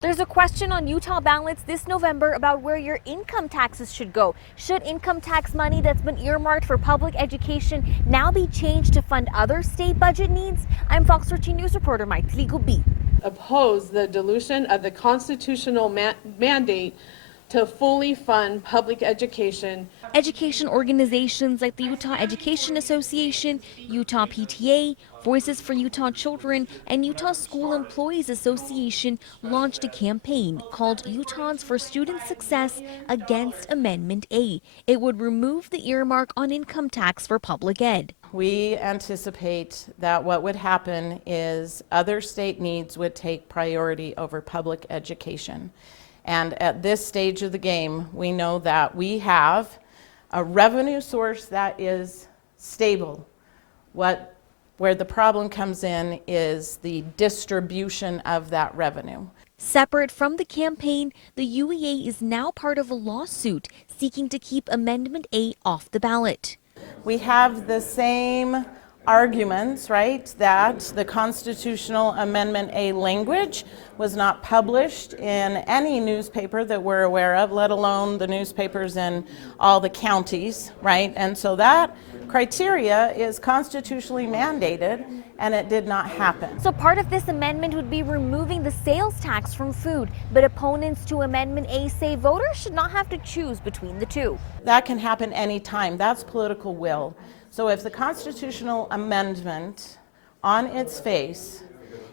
There's a question on Utah ballots this November about where your income taxes should go. Should income tax money that's been earmarked for public education now be changed to fund other state budget needs? I'm Fox 13 News reporter Maithili Gubi. Oppose the dilution of the constitutional mandate to fully fund public education. Education organizations like the Utah Education Association, Utah PTA, Voices for Utah Children, and Utah School Employees Association launched a campaign called Utahns for Student Success Against Amendment A. It would remove the earmark on income tax for public ed. We anticipate that what would happen is other state needs would take priority over public education. And at this stage of the game, we know that we have a revenue source that is stable. Where the problem comes in is the distribution of that revenue. Separate from the campaign, the UEA is now part of a lawsuit seeking to keep Amendment A off the ballot. We have the same arguments, right, that the constitutional Amendment A language was not published in any newspaper that we're aware of, let alone the newspapers in all the counties, right? And so that criteria is constitutionally mandated, and it did not happen. So part of this amendment would be removing the sales tax from food, but opponents to Amendment A say voters should not have to choose between the two. That can happen anytime. That's political will. So if the constitutional amendment on its face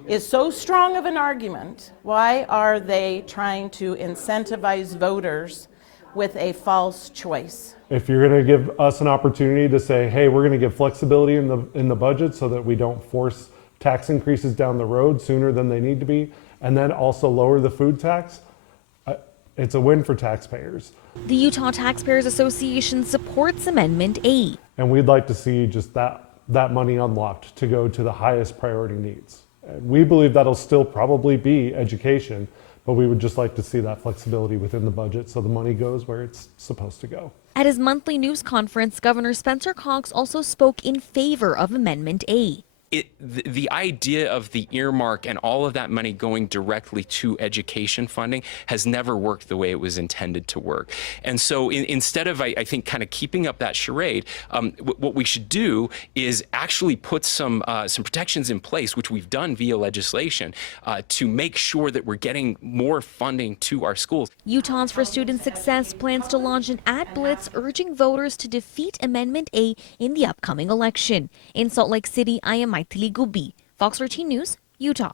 is so strong of an argument, why are they trying to incentivize voters with a false choice? If you're going to give us an opportunity to say, hey, we're going to give flexibility in the budget so that we don't force tax increases down the road sooner than they need to be, and then also lower the food tax, it's a win for taxpayers. The Utah Taxpayers Association supports Amendment A. And we'd like to see just that money unlocked to go to the highest priority needs. And we believe that'll still probably be education, but we would just like to see that flexibility within the budget so the money goes where it's supposed to go. At his monthly news conference, Governor Spencer Cox also spoke in favor of Amendment A. The idea of the earmark and all of that money going directly to education funding has never worked the way it was intended to work. And so instead of, I think, kind of keeping up that charade, what we should do is actually put some protections in place, which we've done via legislation, to make sure that we're getting more funding to our schools. Utahns for Student Success plans to launch an ad blitz urging voters to defeat Amendment A in the upcoming election. In Salt Lake City, I am Maithili Gubi, Fox 13 News, Utah.